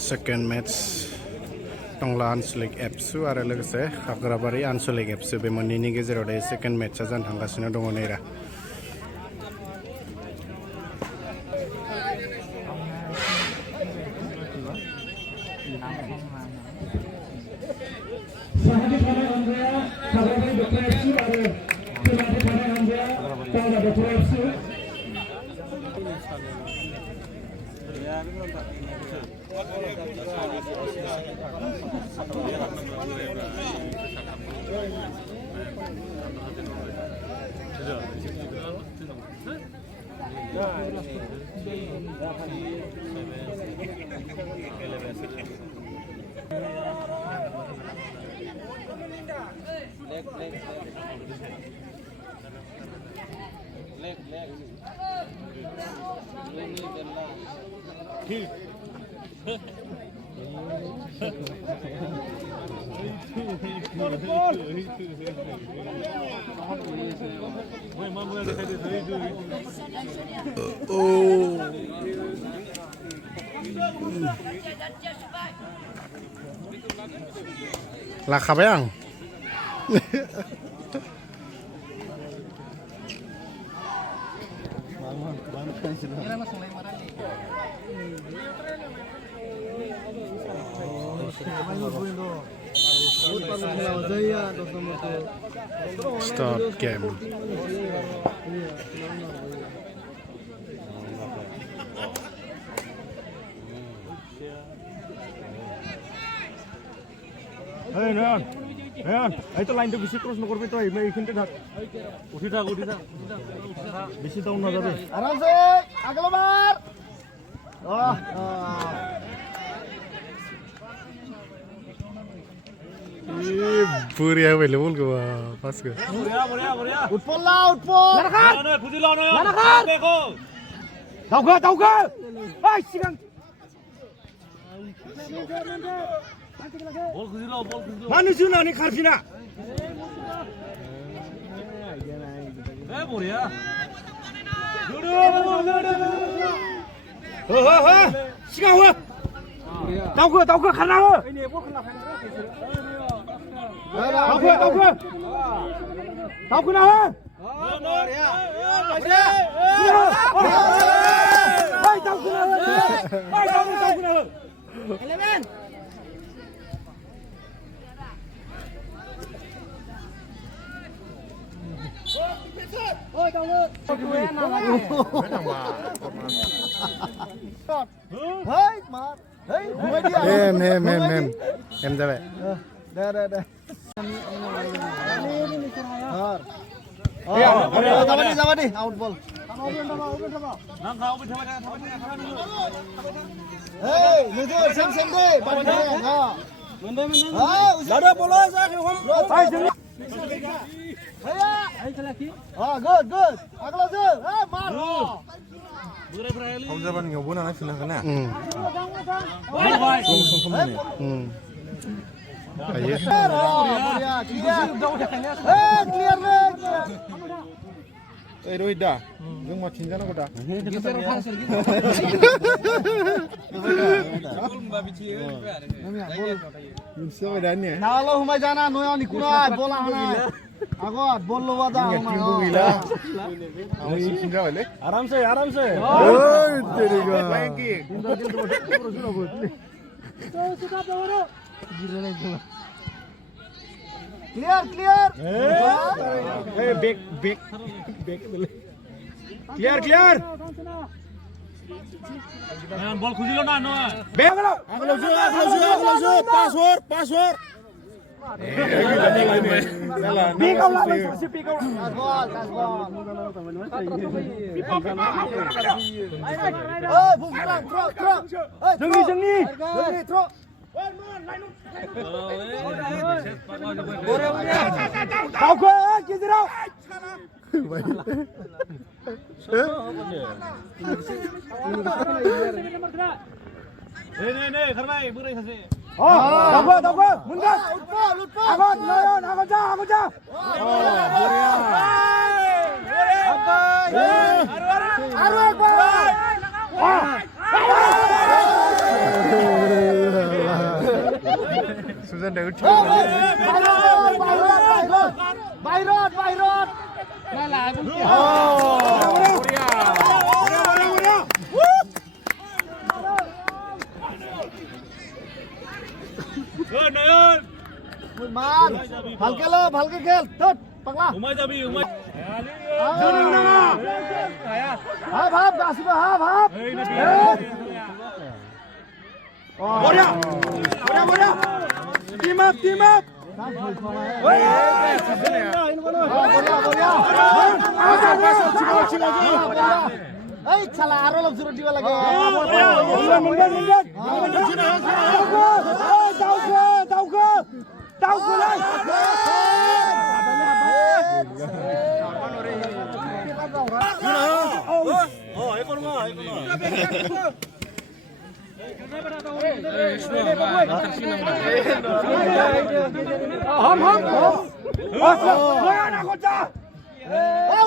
Second match टंला आनसलिक एबसु आरो लोगोसे खाग्राबारि आनसलिक एबसु बे मोननैनि गेजेराव दायो सेकेंड मैचआ जानो थांगासिनो दङ नैरा लाखाबाय आं Start game. Hey, Nayan, itu line tu bisi cross nukor betul, ini ikan tu dah. Uthi tak. Bisi tahu nak ada. Aram se, agak lemar. Puri available ke pas ke? Boleh. Utpol lah, utpol. Lanakan. Lanakan. Tahu ke? Hai, siang. Bol khuzi lo. Mana sih ni kharfina? Boleh ya. Siang apa? Tahu ke karena apa? Tahu ke nama? Em ra vậy. Dah. Sama ni, out ball. Hey, itu sem deh, balik deh. Lada bola saya good. Agak je. Mar. Kamu zaman ngobun anak final kena. Ayo. Clear. Rohit dah. Jom macam mana kau dah? Semua dah ni. Kalau humai jana noya ni kuna bola hana. Agot bol lo wada. Tim tu gila. Kamu ini cinta boleh? Aram se. Oh, तेरी का. Clear. Hey, back. Clear. Bol khuzi lo na no. Back lo. Aglo jo. Password. Pick out lah. Oh, bukan. Throw. Jengi. Throw. Tahu ke? Kira. Nih, karena ibu rai kasih. Tahu ke? Mundur. Lupa. Aku jah. Aru. Sujan दा उठो बाहिरत মান ভালকে খেল তত পাগলা উমাই যাবি উমাই হা ভাব আসিব হা ভাব বড়িয়া টিম আপ এই শালা আরো লোক জোরে দিবা লাগে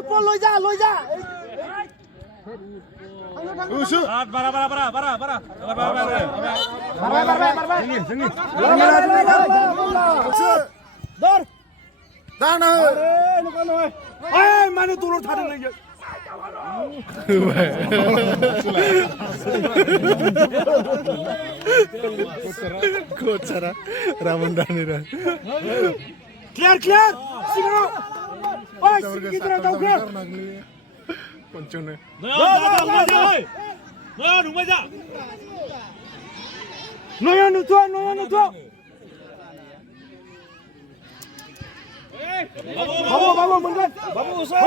উপর লৈ যা মানে তোর ঠাডে লেগে कोचरा रामंदानीरा क्लियर सिगनो ओय कितरा दाउ के पंचने नया नुतो बाबू मंगल बाबू उसे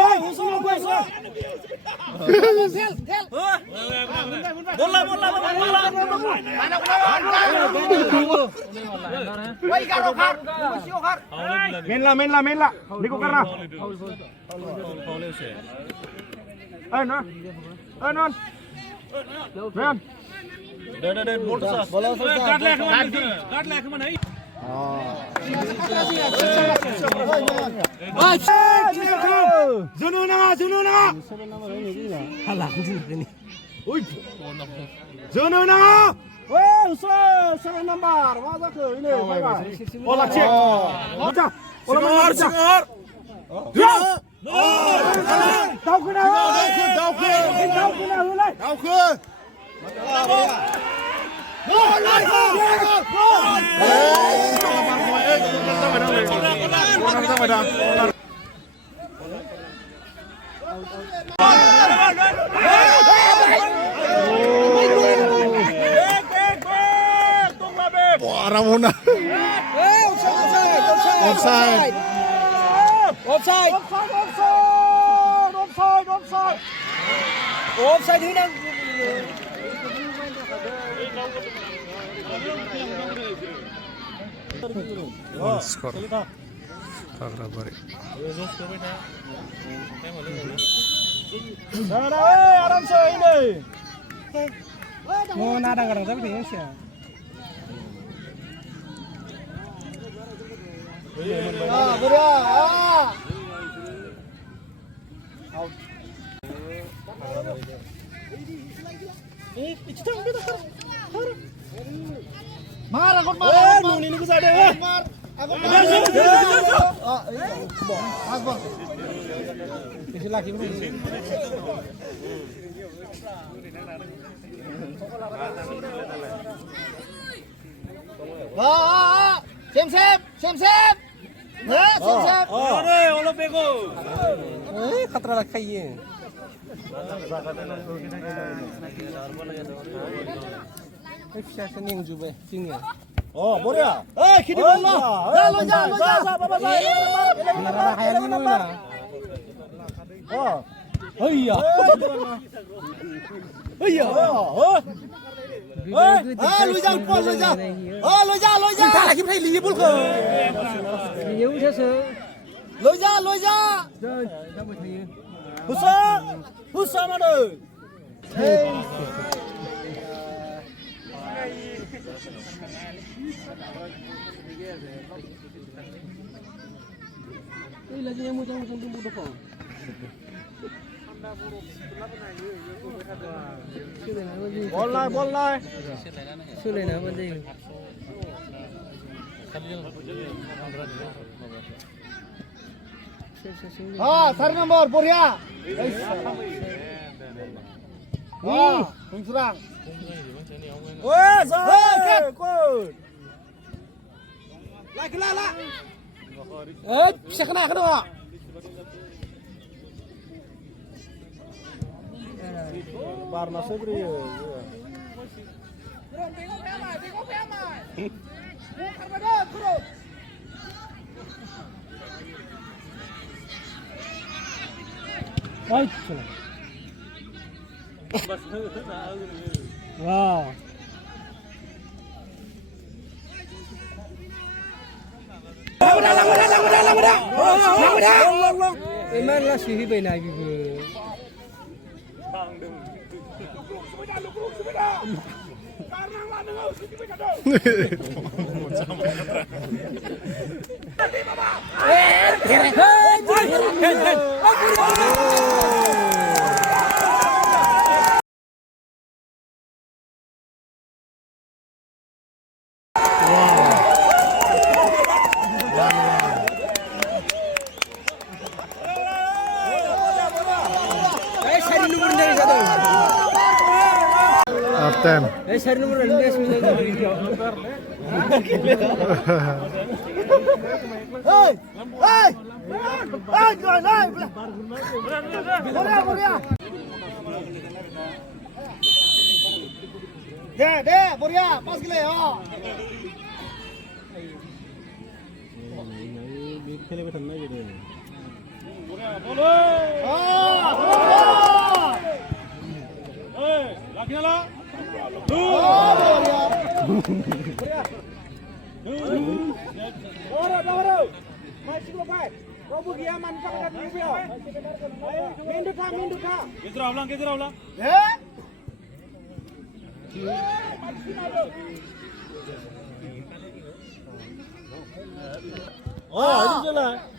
बोला मेनला निको करना नॉन बोला काट ले मन है जुनू ना हाला जुनू ना ओए उसे नंबर वाजा के इने ओला चेक ओला singer दाउखुना Ramona offside ini nang skor Kagrabari आराम से ini mau nada kadang tapi dia sih Mar aku ini ku sade Mar aku Akbar isi lagi wah siap अरे ओलो पेको खतरा रखा ये सेशन जुबे सिंह बढिया ए खिटी बोल्ला जा बाबा बोल Sari nomor Boria. Serang. Wes, good. Lah. Bisa kena kedua. Barna sebri. Baik. Wow. Iman lah sih benar gitu. Artem. Sari nomor 12 Boria, pas gile,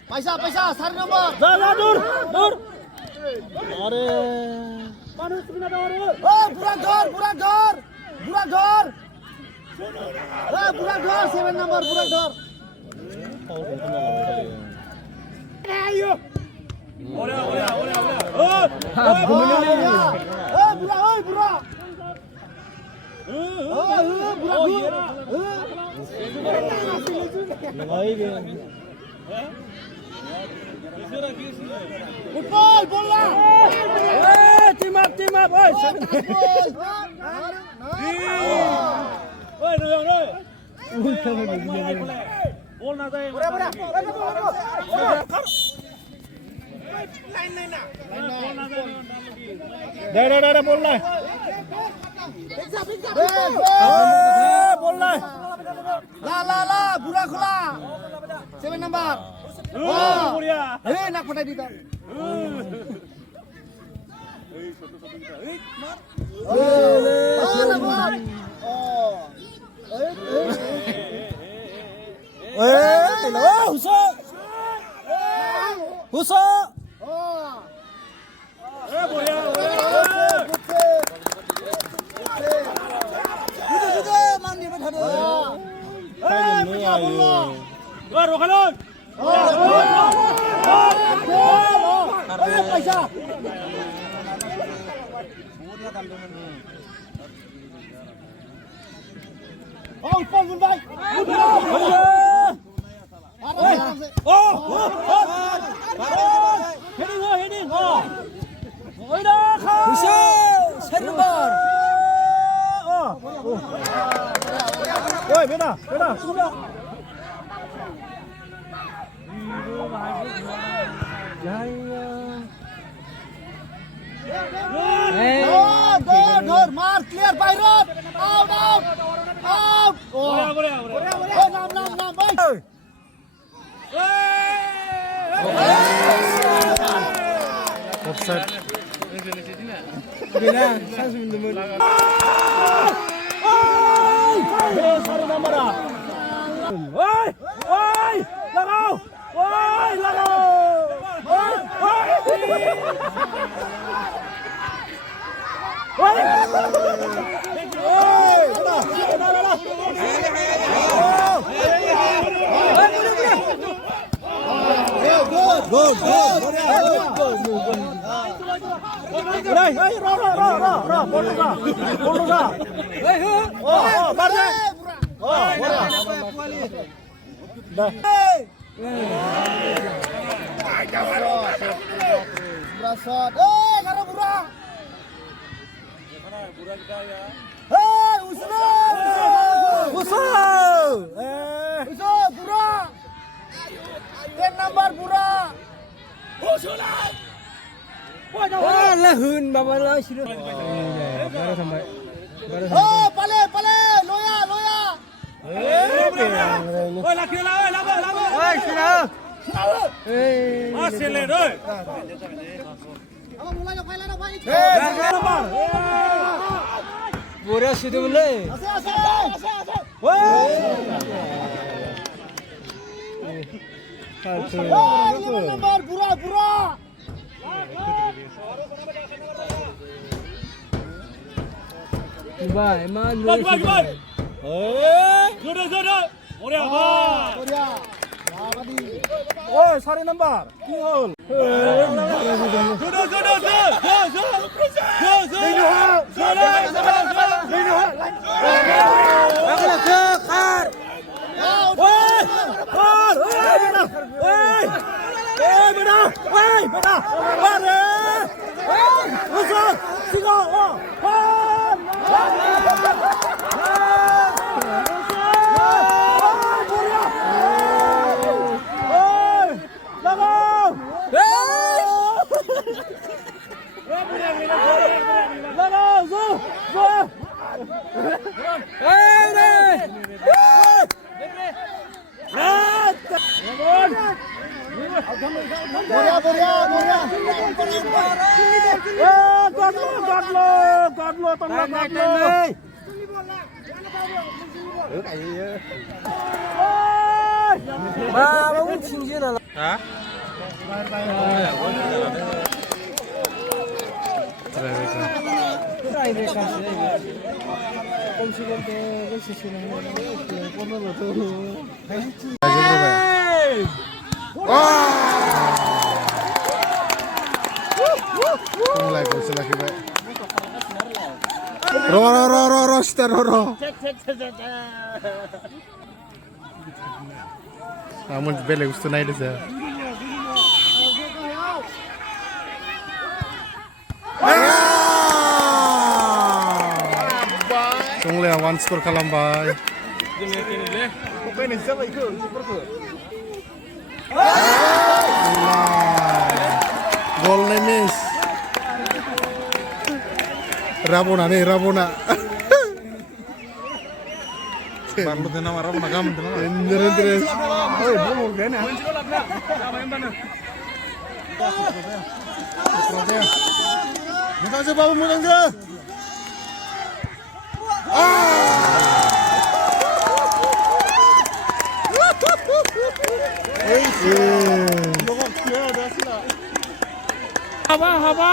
Paisa, sari nomor. Dur. Burador. 7 nomor Burador. Bola. Team up, oi. Oi, Bol na जाए. Dai, बोल ना. बोल ना. La, Bura khula. 7 number. Buria. Nak patai dito. Huso. Oi, beda. Door, mark, clear by road. Out. Nam, boy. Offside. Sari nomor. Oi, lagau. Oi. đây ro bol ra bắt đi Brasot. Karo bura. Usno. Uso bura. 10 number bura. Lah hun bawa lah sini. Baru sampai. Pale loya. oi laki la oi labo oi sini acelerar oi Abang mulai nak main lah. nomor Borak sudah mulai. Ase. Number bura. Coba, emang. gimana sudah Korea ba Korea. Tadi. oi sari nomor tinggal Bangun cincin lah. Try mereka sih. Konsisten tu, konsisten. Pernah lo tu. mulai gol lagi baik ro star ro namun bele gusto na ito sa tunggu one score kalambay gol nemis Rabona. Parlo tena Rabona gam tena. Interés. Oye, vamos bien. Mudah Babu mudah ke? Haba.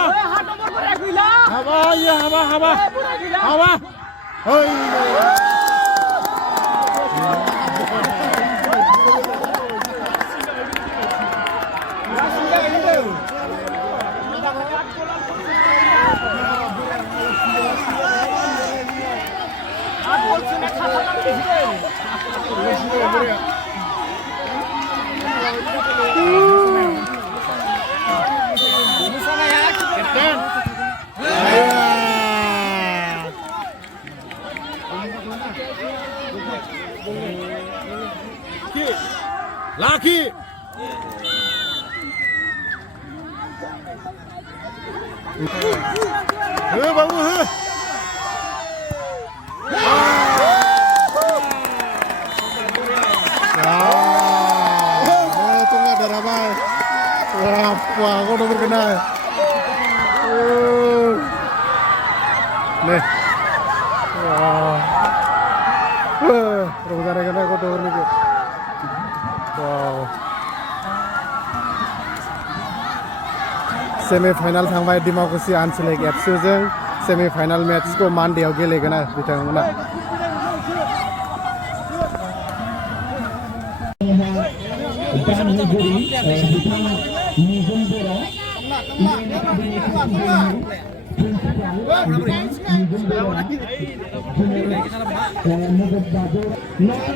Laki. Babu. Tunggu ada apa? Wah, kau udah berkenal. Nih. Wah. Rebutan kena kau udah bernikah. Wow. Semi-final थांबाय Dimakuchi आनसलिक एफसीजों semi-final मैचखौ मानदेयाव गेलेगोन बिथांमोना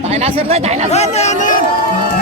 Dinosaur lah, dinosaur.